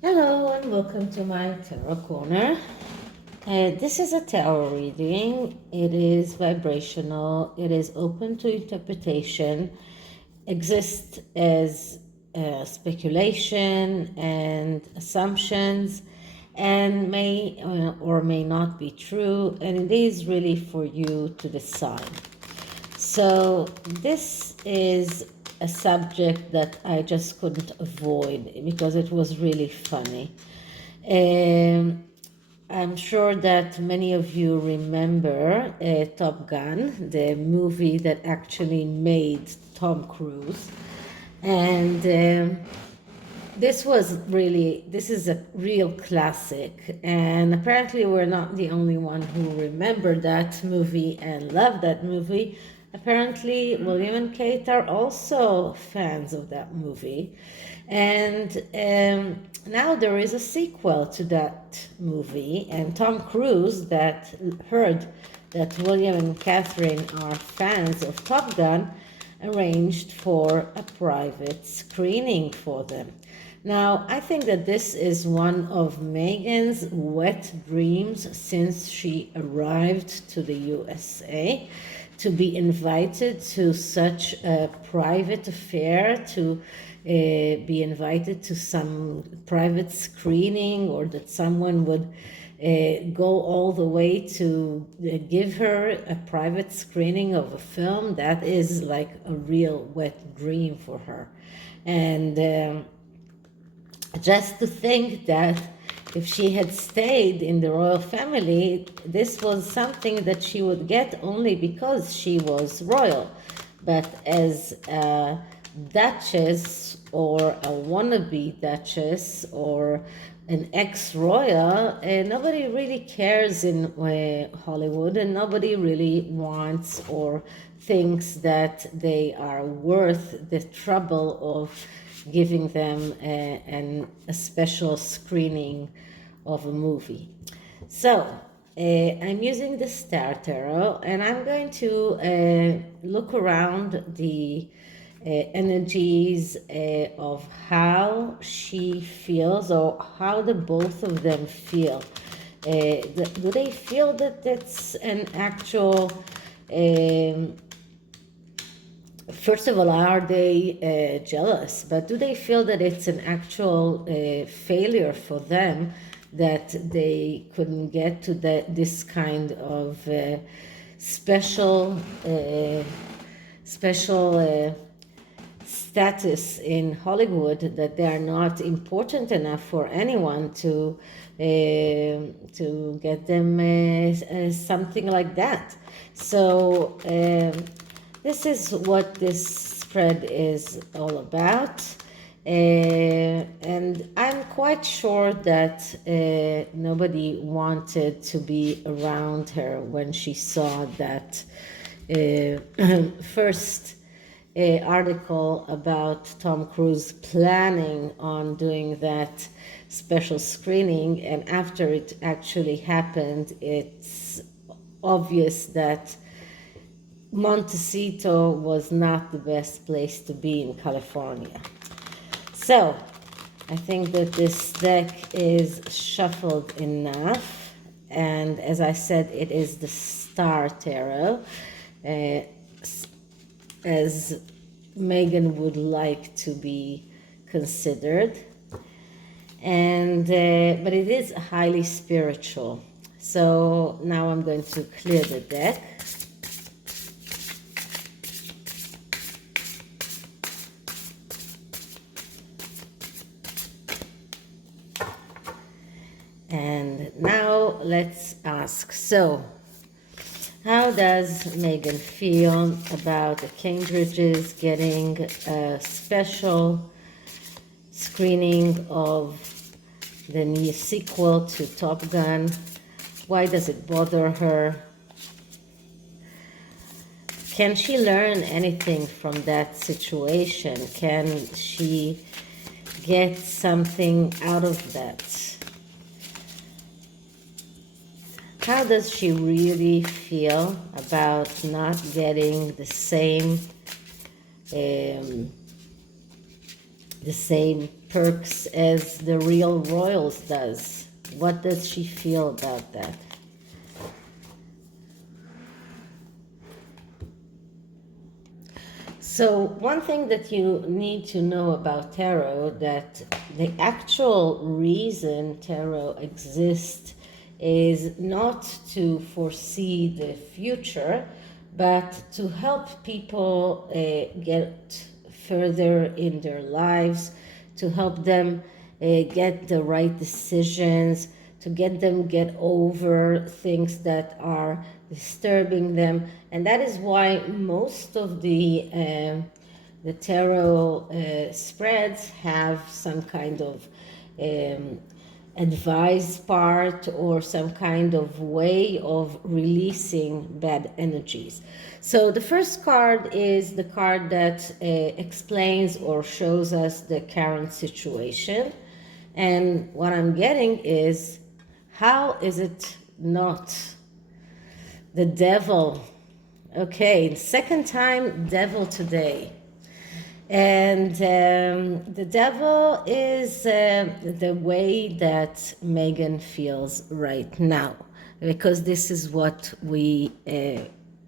Hello and welcome to my tarot corner. This is a tarot reading. It is vibrational. It is open to interpretation. Exists as speculation and assumptions, and may or may not be true. And it is really for you to decide. So this is a subject that I just couldn't avoid because it was really funny. Um, I'm sure that many of you remember Top Gun, the movie that actually made Tom Cruise. And this is a real classic. And apparently we're not the only one who remember that movie and love that movie. Apparently William and Kate are also fans of that movie. And now there is a sequel to that movie, and Tom Cruise, that heard that William and Catherine are fans of Top Gun, arranged for a private screening for them. Now, I think that this is one of Meghan's wet dreams since she arrived to the USA, to be invited to such a private affair, to be invited to some private screening, or that someone would go all the way to give her a private screening of a film. That is like a real wet dream for her. And just to think that if she had stayed in the royal family, this was something that she would get only because she was royal. But as a duchess or a wannabe duchess or an ex-royal, nobody really cares in Hollywood, and nobody really wants or thinks that they are worth the trouble of giving them a special screening of a movie. So I'm using the Star Tarot, and I'm going to look around the energies of how she feels, or how the both of them feel. Do they feel that it's an actual first of all, are they jealous? But do they feel that it's an actual failure for them, that they couldn't get to this kind of special status in Hollywood, that they are not important enough for anyone to get them something like that? So this is what this spread is all about. And I'm quite sure that nobody wanted to be around her when she saw that first article about Tom Cruise planning on doing that special screening. And after it actually happened, it's obvious that Montecito was not the best place to be in California. So I think that this deck is shuffled enough, and as I said, it is the Star Tarot, as Meghan would like to be considered. And but it is highly spiritual. So now I'm going to clear the deck. And now let's ask, so how does Meghan feel about the Cambridges getting a special screening of the new sequel to Top Gun? Why does it bother her? Can she learn anything from that situation? Can she get something out of that? How does she really feel about not getting the same perks as the real royals does. What does she feel about that? So one thing that you need to know about tarot, that the actual reason tarot exists is not to foresee the future, but to help people get further in their lives, to help them get the right decisions, to get them get over things that are disturbing them. And that is why most of the tarot spreads have some kind of advice part or some kind of way of releasing bad energies. So the first card is the card that explains or shows us the current situation. And what I'm getting is, how is it not the devil? Okay, second time devil today. And the devil is the way that Meghan feels right now, because this is what we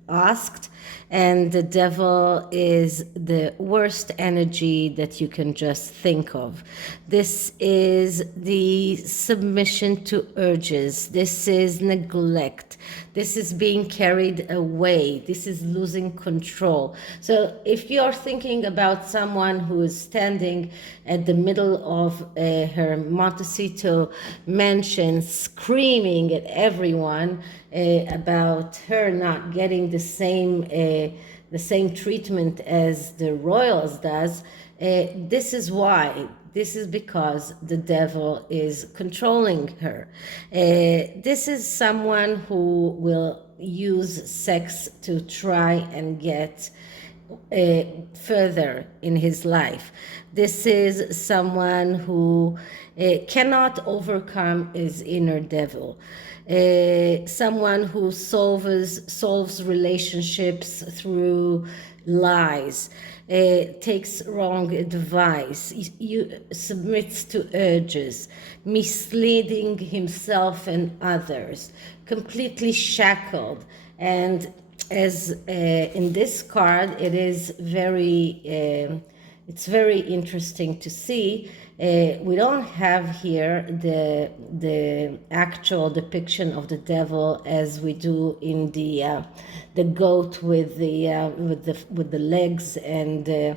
asked. And the devil is the worst energy that you can just think of. This is the submission to urges. This is neglect. This is being carried away. This is losing control. So if you're thinking about someone who is standing at the middle of her Montecito mansion screaming at everyone about her not getting the same treatment as the royals does, this is why. This is because the devil is controlling her. This is someone who will use sex to try and get further in his life. This is someone who cannot overcome his inner devil. Someone who solves relationships through lies, takes wrong advice, submits to urges, misleading himself and others, completely shackled. And as in this card, it is it's very interesting to see. We don't have here the actual depiction of the devil as we do in the goat with the legs and the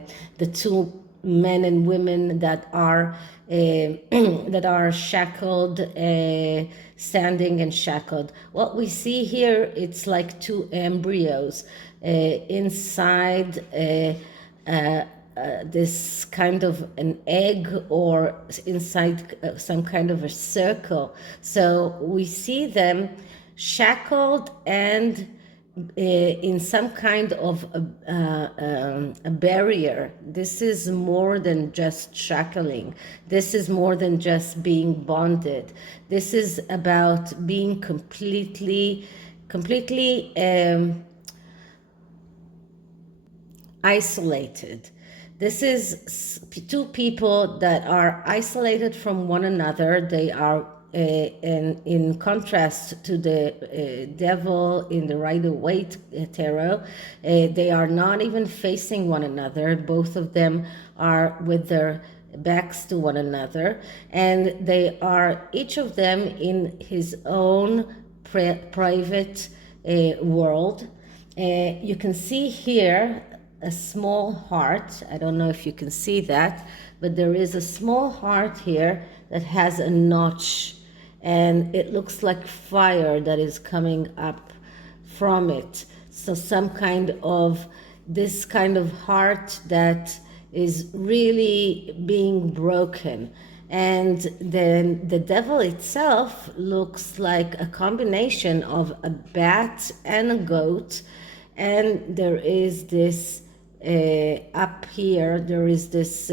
two men and women that are that are shackled, standing and shackled. What we see here, it's like two embryos inside this kind of an egg, or inside some kind of a circle. So we see them shackled and in some kind of a barrier. This is more than just shackling. This is more than just being bonded. This is about being completely isolated. This is two people that are isolated from one another. They are in contrast to the devil in the Rider-Waite tarot. They are not even facing one another. Both of them are with their backs to one another, and they are each of them in his own private world. You can see here a small heart. I don't know if you can see that, but there is a small heart here that has a notch, and it looks like fire that is coming up from it. So some kind of, this kind of heart that is really being broken. And then the devil itself looks like a combination of a bat and a goat. And there is this up here, there is this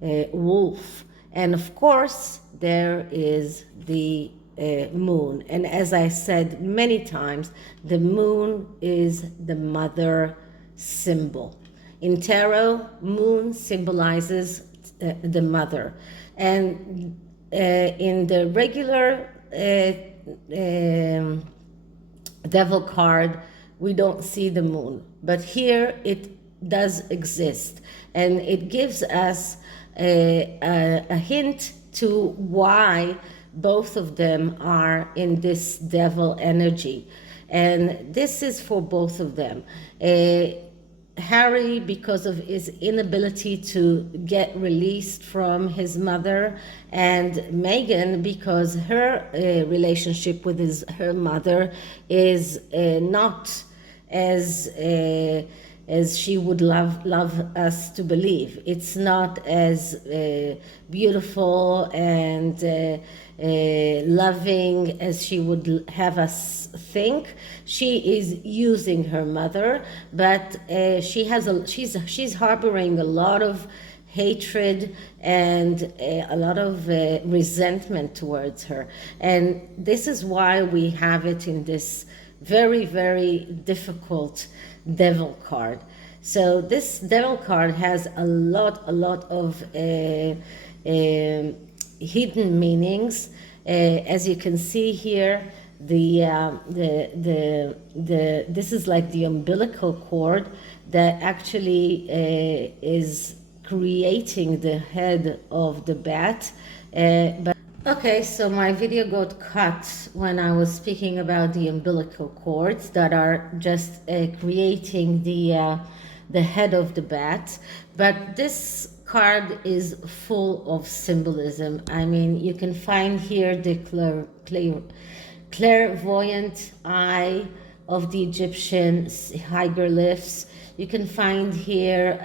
wolf. And of course, there is the moon. And as I said many times, the moon is the mother symbol. In tarot, moon symbolizes the mother. And in the regular devil card, we don't see the moon, but here it does exist, and it gives us a hint to why both of them are in this devil energy. And this is for both of them. Harry, because of his inability to get released from his mother, and Meghan, because her relationship with her mother is not as she would love us to believe. It's not as beautiful and loving as she would have us think. She is using her mother, but she's harboring a lot of hatred and a lot of resentment towards her. And this is why we have it in this very, very difficult devil card. So this devil card has a lot of hidden meanings. As you can see here, this is like the umbilical cord that actually is creating the head of the bat. But okay, so my video got cut when I was speaking about the umbilical cords that are just creating the head of the bat. But this card is full of symbolism. I mean, you can find here the clairvoyant eye of the Egyptian hieroglyphs. You can find here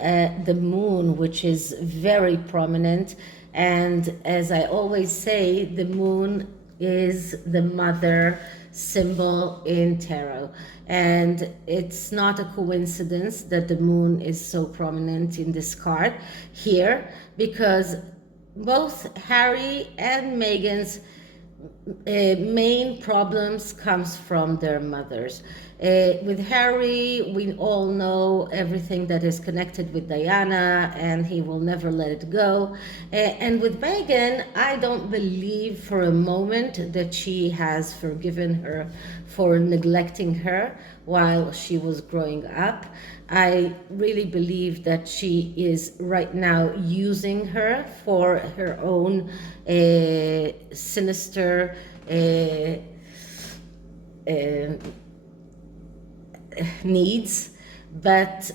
the moon, which is very prominent. And as I always say, the moon is the mother symbol in tarot. And it's not a coincidence that the moon is so prominent in this card here, because both Harry and Meghan's main problems comes from their mothers. With Harry, we all know everything that is connected with Diana, and he will never let it go. And with Meghan, I don't believe for a moment that she has forgiven her for neglecting her while she was growing up. I really believe that she is right now using her for her own sinister needs. But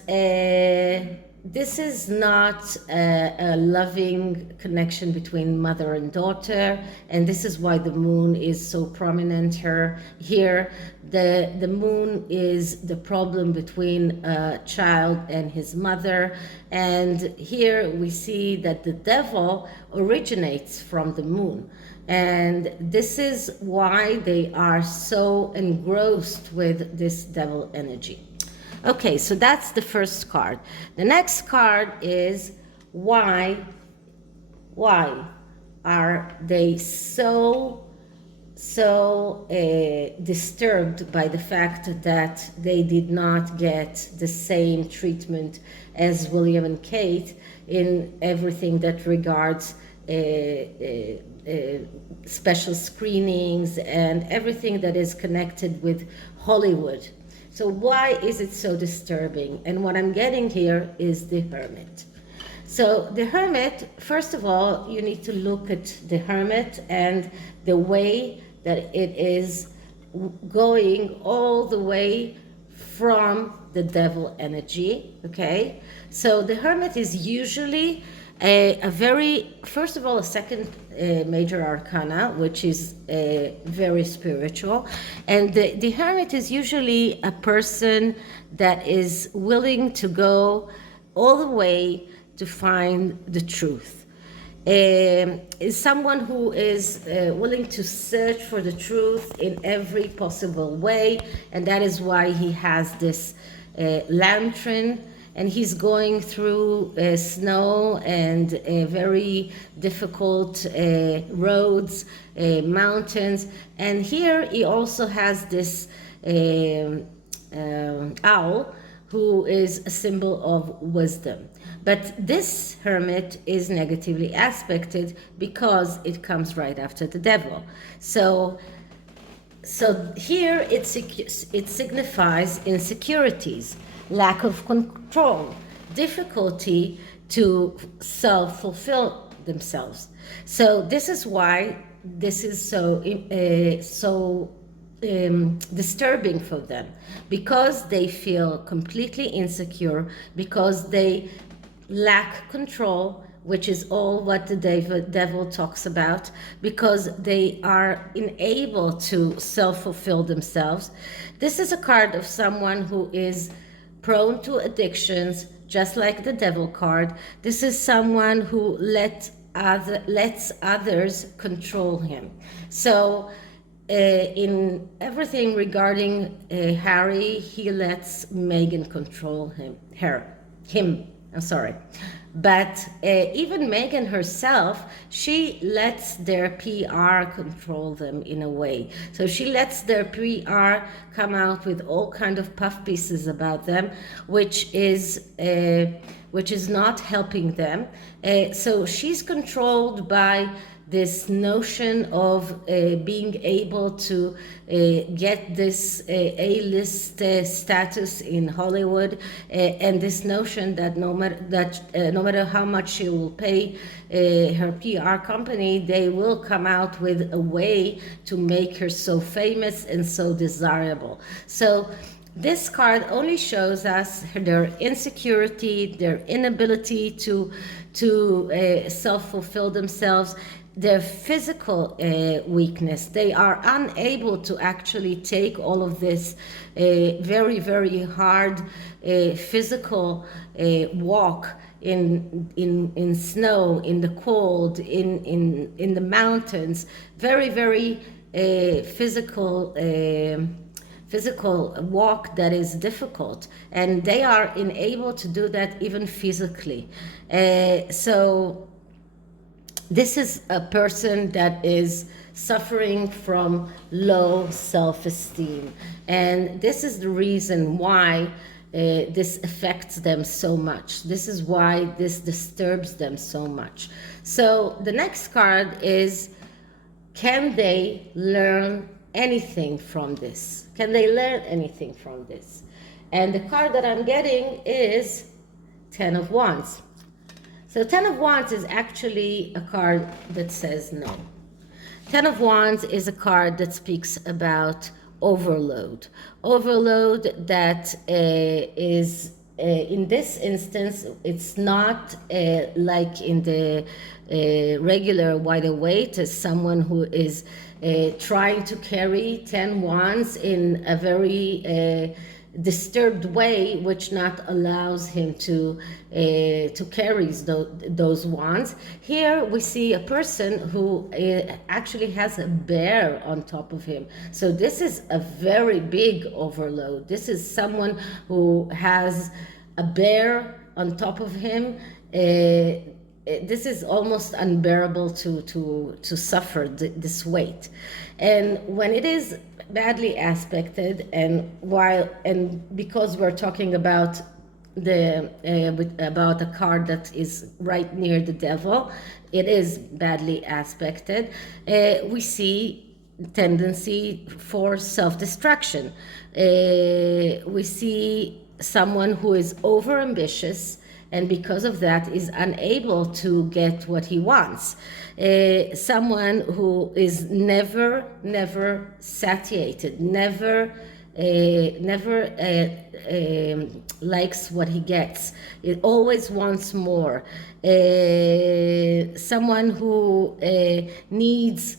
this is not a loving connection between mother and daughter, and this is why the moon is so prominent here. The moon is the problem between a child and his mother, and here we see that the devil originates from the moon. And this is why they are so engrossed with this devil energy. Okay, so that's the first card. The next card is why are they so disturbed by the fact that they did not get the same treatment as William and Kate in everything that regards special screenings and everything that is connected with Hollywood. So why is it so disturbing? And what I'm getting here is the Hermit. So the Hermit, first of all, you need to look at the Hermit and the way that it is going all the way from the devil energy, okay? So the Hermit is usually a very, first of all, a second major arcana, which is very spiritual. And the Hermit is usually a person that is willing to go all the way to find the truth. Is someone who is willing to search for the truth in every possible way, and that is why he has this lantern, and he's going through snow and very difficult roads, mountains. And here he also has this owl, who is a symbol of wisdom. But this Hermit is negatively aspected because it comes right after the Devil. So here it signifies insecurities, lack of control, difficulty to self-fulfill themselves. So this is why this is so disturbing for them, because they feel completely insecure, because they lack control, which is all what the devil talks about, because they are unable to self-fulfill themselves. This is a card of someone who is prone to addictions, just like the devil card. This is someone who lets others control him. So in everything regarding Harry, he lets Meghan control him. I'm sorry. But even Meghan herself, she lets their PR control them in a way. So she lets their PR come out with all kind of puff pieces about them, which is not helping them. So she's controlled by this notion of being able to get this A-list status in Hollywood, and this notion that no matter how much she will pay her PR company, they will come out with a way to make her so famous and so desirable. So this card only shows us their insecurity, their inability to self-fulfill themselves, their physical weakness. They are unable to actually take all of this very, very hard physical walk in snow, in the cold, in the mountains. Very, very physical walk that is difficult, and they are unable to do that even physically. So this is a person that is suffering from low self-esteem, and this is the reason why this affects them so much. This is why this disturbs them so much. So the next card is, can they learn anything from this? Can they learn anything from this? And the card that I'm getting is Ten of Wands. So Ten of Wands is actually a card that says no. Ten of Wands is a card that speaks about overload. Overload that is, in this instance, it's not like in the regular wide awake, as someone who is trying to carry 10 wands in a very disturbed way, which not allows him to carry those wands. Here we see a person who actually has a bear on top of him. So this is a very big overload. This is someone who has a bear on top of him. This is almost unbearable to suffer this weight. And when it is badly aspected, and because we're talking about about a card that is right near the devil, it is badly aspected. We see tendency for self-destruction. We see someone who is over-ambitious, and because of that is unable to get what he wants. Someone who is never satiated, never likes what he gets. It always wants more. Someone who needs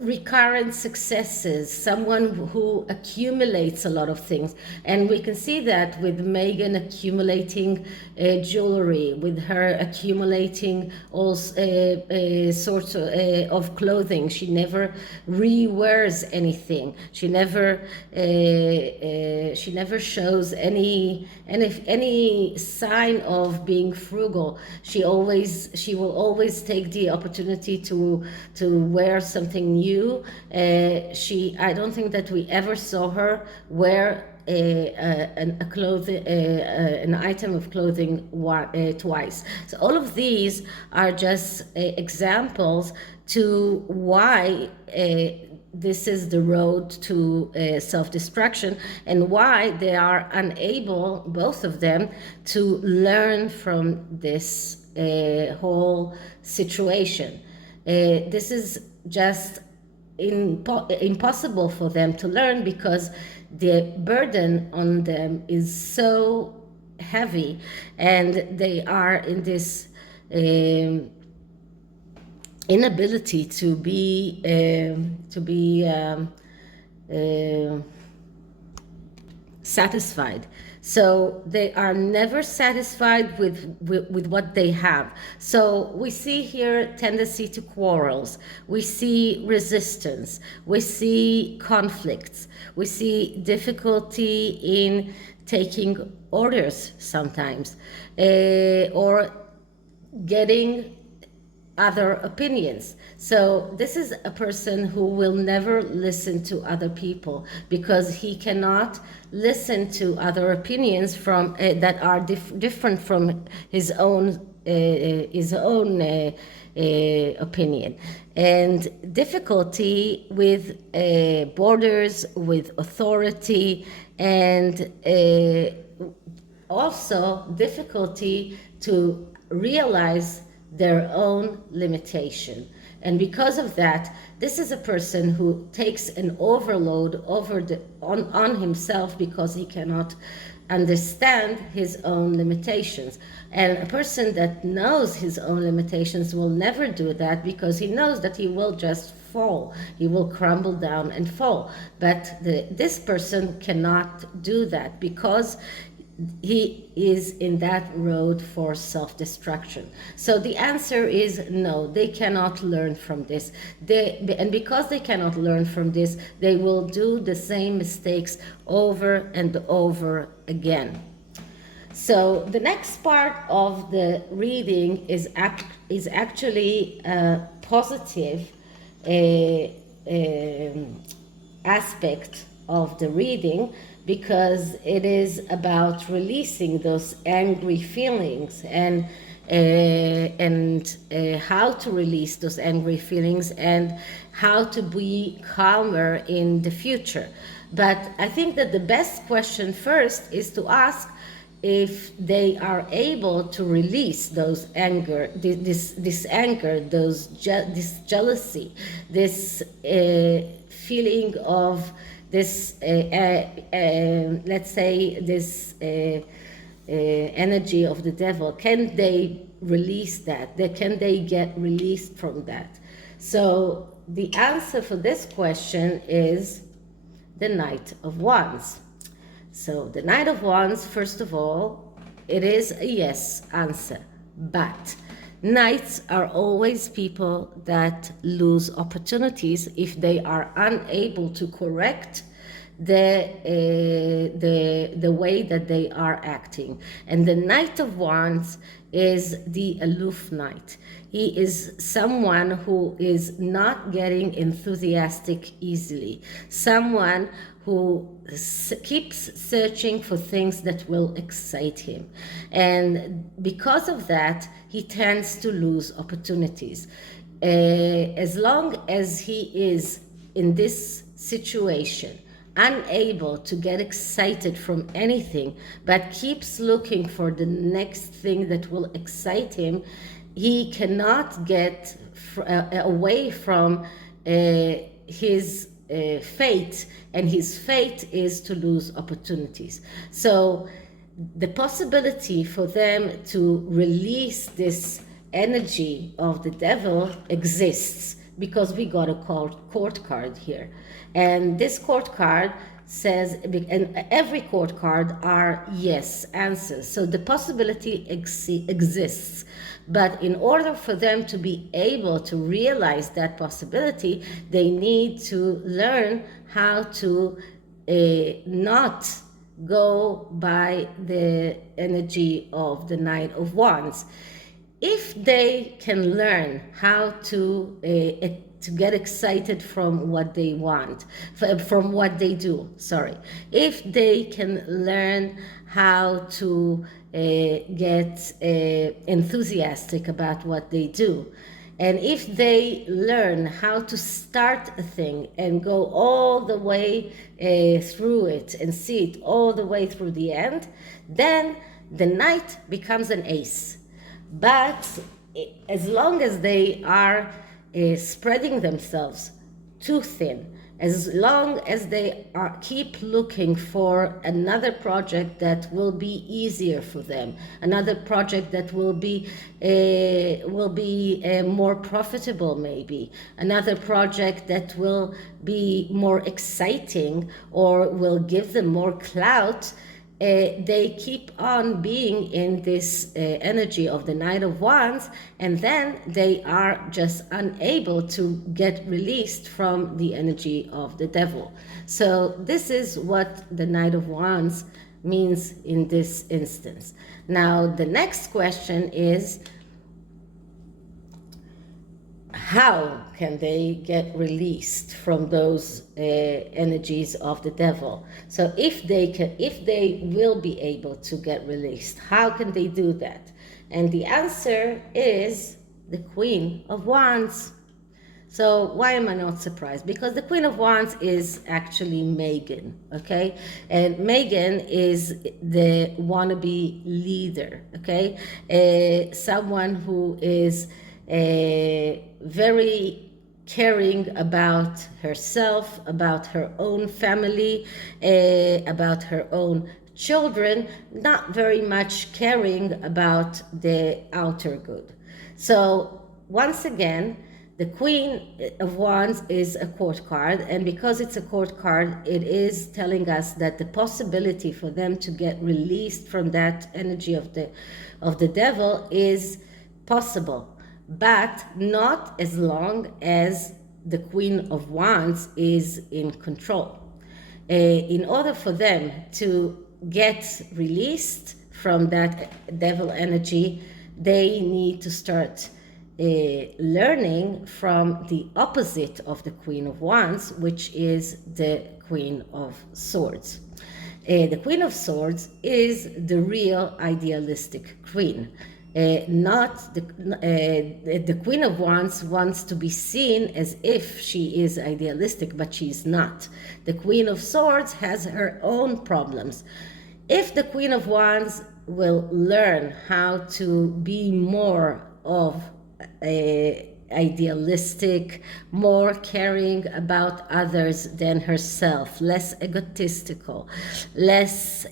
recurrent successes, someone who accumulates a lot of things. And we can see that with Meghan accumulating jewelry, with her accumulating all sorts of clothing. She never re-wears anything. She never shows any sign of being frugal. She will always take the opportunity to wear something new. I don't think that we ever saw her wear an item of clothing twice. So all of these are just examples to why this is the road to self-destruction, and why they are unable, both of them, to learn from this whole situation. This is just impossible for them to learn, because the burden on them is so heavy, and they are in this inability to be satisfied. So they are never satisfied with what they have. So we see here tendency to quarrels, we see resistance, we see conflicts, we see difficulty in taking orders sometimes, or getting other opinions. So this is a person who will never listen to other people, because he cannot listen to other opinions from that are different from his own opinion, and difficulty with borders, with authority, and also difficulty to realize their own limitation. And because of that, this is a person who takes an overload on himself, because he cannot understand his own limitations. And a person that knows his own limitations will never do that, because he knows that he will just fall. He will crumble down and fall. But this person cannot do that, because he is in that road for self-destruction. So the answer is no, they cannot learn from this. And because they cannot learn from this, they will do the same mistakes over and over again. So the next part of the reading is actually a positive aspect of the reading, because it is about releasing those angry feelings, and how to release those angry feelings, and how to be calmer in the future. But I think that the best question first is to ask if they are able to release those anger, this anger, this jealousy, this feeling of this, let's say, this energy of the devil. Can they release that? Can they get released from that? So the answer for this question is the Knight of Wands. So the Knight of Wands, first of all, it is a yes answer, but knights are always people that lose opportunities if they are unable to correct the way that they are acting. And the Knight of Wands is the aloof knight. He is someone who is not getting enthusiastic easily, someone who keeps searching for things that will excite him. And because of that, he tends to lose opportunities. As long as he is in this situation, unable to get excited from anything, but keeps looking for the next thing that will excite him, he cannot get away from his fate, and his fate is to lose opportunities. So the possibility for them to release this energy of the devil exists, because we got a court card here. And this court card says, and every court card are yes answers. So the possibility exists. But in order for them to be able to realize that possibility, they need to learn how to not go by the energy of the Knight of Wands. If they can learn how to to get excited from what they want, from what they do, sorry. If they can learn how to get enthusiastic about what they do, and if they learn how to start a thing and go all the way through it and see it all the way through the end, then the knight becomes an ace. But as long as they are spreading themselves too thin, as long as they keep looking for another project that will be easier for them, another project that will be more profitable, maybe another project that will be more exciting or will give them more clout, they keep on being in this energy of the Knight of Wands, and then they are just unable to get released from the energy of the devil. So this is what the Knight of Wands means in this instance. Now, the next question is, how can they get released from those energies of the devil? So if they will be able to get released, how can they do that? And the answer is the Queen of Wands. So why am I not surprised? Because the Queen of Wands is actually Meghan, okay? And Meghan is the wannabe leader, okay? Someone who is very caring about herself, about her own family, about her own children, not very much caring about the outer good. So once again, the Queen of Wands is a court card, and because it's a court card, it is telling us that the possibility for them to get released from that energy of the devil is possible, but not as long as the Queen of Wands is in control. In order for them to get released from that devil energy, they need to start learning from the opposite of the Queen of Wands, which is the Queen of Swords. The Queen of Swords is the real idealistic queen. Not the Queen of Wands wants to be seen as if she is idealistic, but she's not. The Queen of Swords has her own problems. If the Queen of Wands will learn how to be more of idealistic, more caring about others than herself, less egotistical, less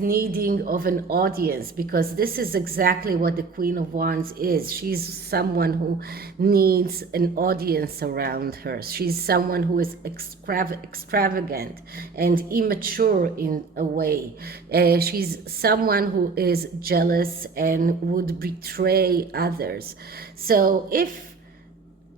needing of an audience, because this is exactly what the Queen of Wands is. She's someone who needs an audience around her. She's someone who is extravagant and immature in a way. She's someone who is jealous and would betray others. So if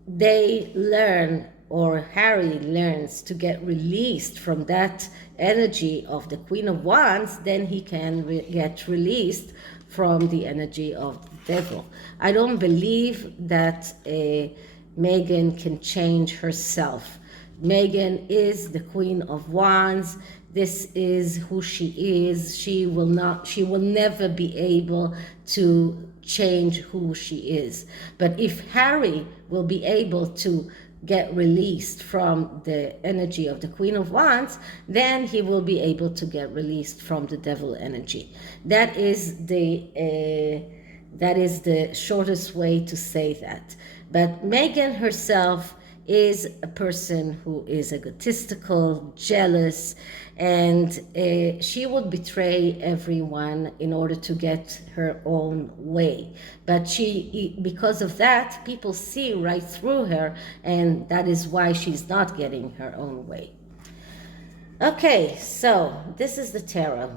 they learn, or Harry learns to get released from that energy of the Queen of Wands, then he can get released from the energy of the devil. I don't believe that Meghan can change herself. Meghan is the Queen of Wands. This is who she is. She will never be able to change who she is. But if Harry will be able to get released from the energy of the Queen of Wands, then he will be able to get released from the devil energy. That is the shortest way to say that. But Meghan herself is a person who is egotistical, jealous, and she would betray everyone in order to get her own way. But because of that, people see right through her, and that is why she's not getting her own way. Okay, so this is the tarot.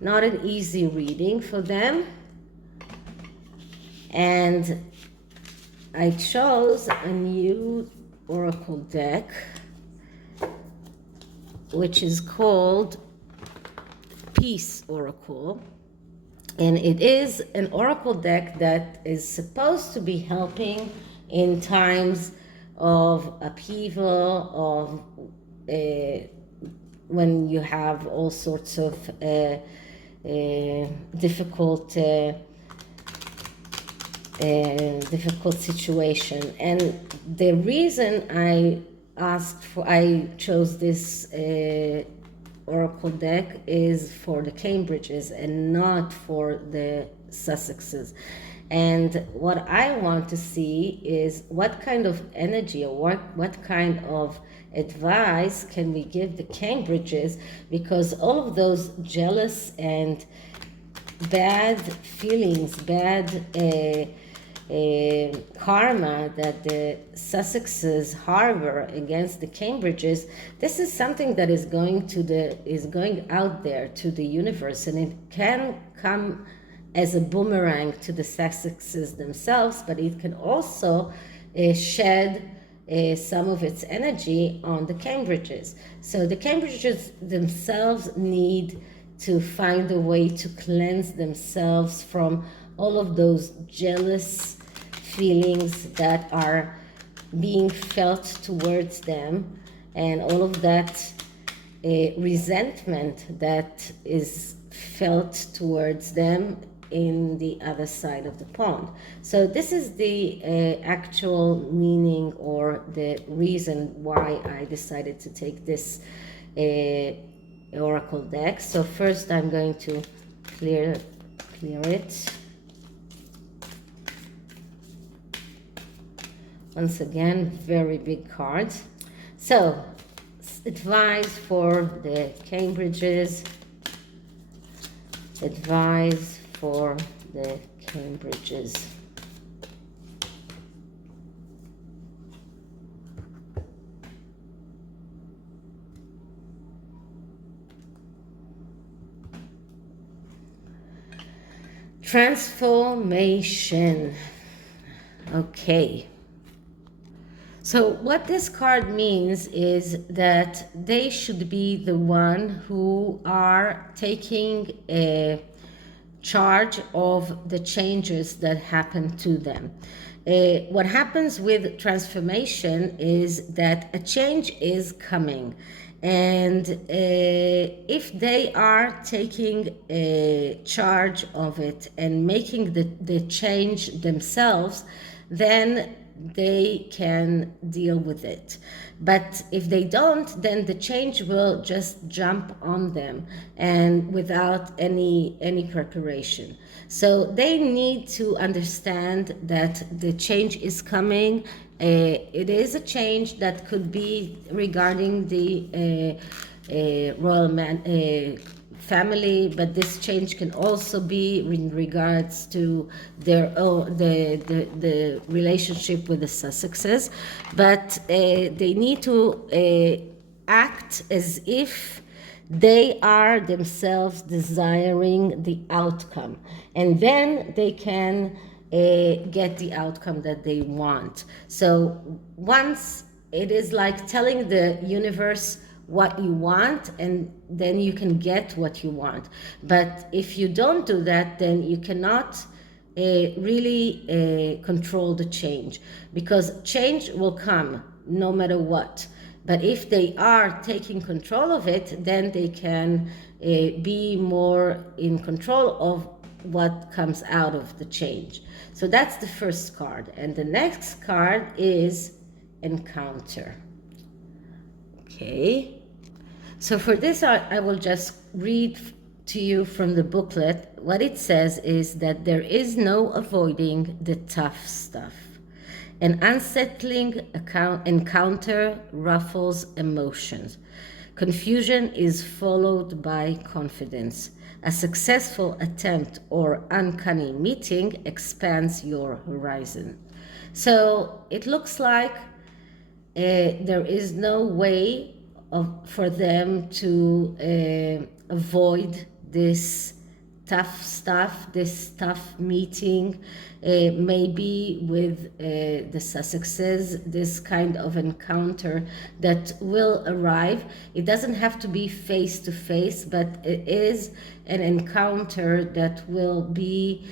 Not an easy reading for them. And I chose a new oracle deck, which is called Peace Oracle. And it is an oracle deck that is supposed to be helping in times of upheaval, of when you have all sorts of difficult situation. And the reason I chose this oracle deck is for the Cambridges and not for the Sussexes. And what I want to see is what kind of energy or what kind of advice can we give the Cambridges, because all of those jealous and bad feelings, bad karma that the Sussexes harbor against the Cambridges, this is something that is going out there to the universe, and it can come as a boomerang to the Sussexes themselves, but it can also shed some of its energy on the Cambridges. So the Cambridges themselves need to find a way to cleanse themselves from all of those jealous feelings that are being felt towards them, and all of that resentment that is felt towards them in the other side of the pond. So this is the actual meaning or the reason why I decided to take this oracle deck. So first I'm going to clear it. Once again, very big cards. So advice for the Cambridges. Advice for the Cambridges. Transformation. Okay. So what this card means is that they should be the one who are taking a charge of the changes that happen to them. What happens with transformation is that a change is coming, and if they are taking a charge of it and making the change themselves, then they can deal with it. But if they don't, then the change will just jump on them and without any preparation. So they need to understand that the change is coming. It is a change that could be regarding the royal family, but this change can also be in regards to their own, the relationship with the Sussexes. But they need to act as if they are themselves desiring the outcome, and then they can get the outcome that they want. So once it is like telling the universe what you want, and then you can get what you want. But if you don't do that, then you cannot really control the change, because change will come no matter what. But if they are taking control of it, then they can be more in control of what comes out of the change. So that's the first card. And the next card is encounter. Okay. So for this, I will just read to you from the booklet. What it says is that there is no avoiding the tough stuff. An unsettling encounter ruffles emotions. Confusion is followed by confidence. A successful attempt or uncanny meeting expands your horizon. So it looks like there is no way for them to avoid this tough stuff, this tough meeting, maybe with the Sussexes, this kind of encounter that will arrive. It doesn't have to be face to face, but it is an encounter that will be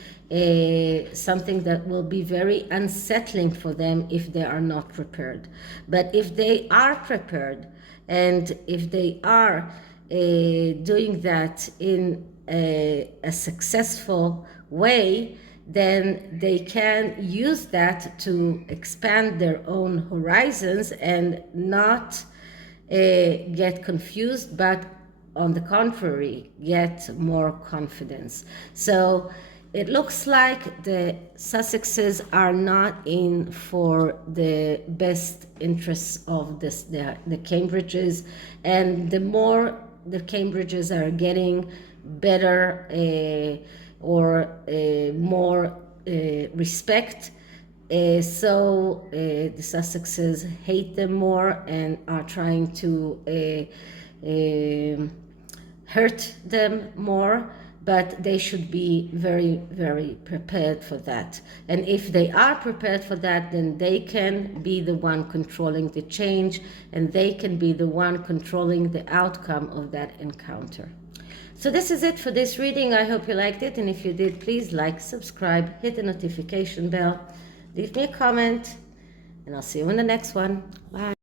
something that will be very unsettling for them if they are not prepared. But if they are prepared, and if they are doing that in a successful way, then they can use that to expand their own horizons and not get confused, but on the contrary, get more confidence. So it looks like the Sussexes are not in for the best interests of the Cambridges, and the more the Cambridges are getting better or more respect, so the Sussexes hate them more and are trying to hurt them more, but they should be very, very prepared for that. And if they are prepared for that, then they can be the one controlling the change, and they can be the one controlling the outcome of that encounter. So this is it for this reading. I hope you liked it, and if you did, please like, subscribe, hit the notification bell, leave me a comment, and I'll see you in the next one. Bye.